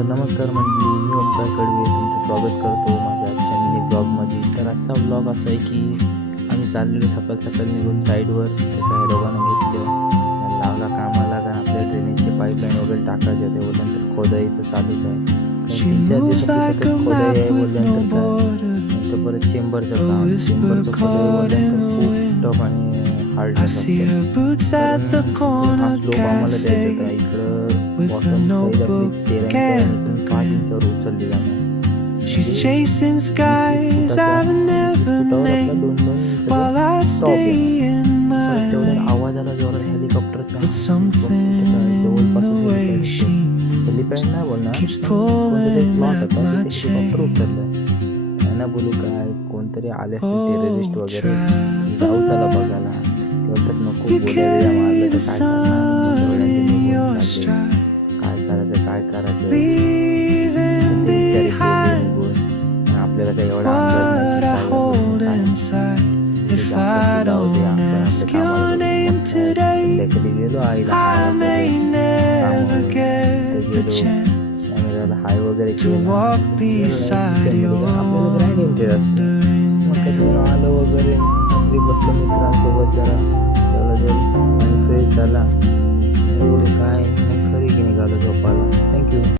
तर नमस्कार मंडळी, मी ओमकार कडवे तुमचं स्वागत करतो माझ्या आजच्या मिनी ब्लॉगमध्ये. तर आजचा ब्लॉग असा आहे की आम्ही चाललेलो सकाळ निघून साईडवर. तर काही दोघांना घेतलं लावला कामाला, कारण आपल्या ड्रेनेजचे पाईपलाईन वगैरे टाकायचे होते. बोलल्यानंतर खोदाईचं चालूच आहे. 3-4 दिवसात खोदाई आहे बोलल्यानंतर काय तर परत चेंबरचं काम. चेंबरचं खोदाई बोलल्यानंतर खूप टफ आणि हार्डनेस असतं. हा स्लोप आम्हाला द्यायचा होता. इकडं बॉटम साईड आपली 13 5 इंचावर उचलली जाणार. She's chasing skies I've never made while I stay in my lane. आवाजाला जोरात हेलिकॉप्टरचा But something in the way she helipad नाही बोलणार, keeps pulling at my helicopter chain. उतरलं. त्यांना बोलू काय, कोणतरी आले असतील टेररिस्ट वगैरे, जाऊ त्याला बघायला. तेव्हा तर नको You बोलायला carry मारलं the तर sun in your काय stride, काय करायचं leaving behind आपल्याला काही एवढा what I hold inside. If I don't ask your name today, I may never get the chance हाय वगैरे to walk beside you wandering man. आलो वगैरे रात्री बसलो मित्रांसोबत, जरा फ्रेश झाला. काय खरी की निघालो झोपाला. थँक्यू.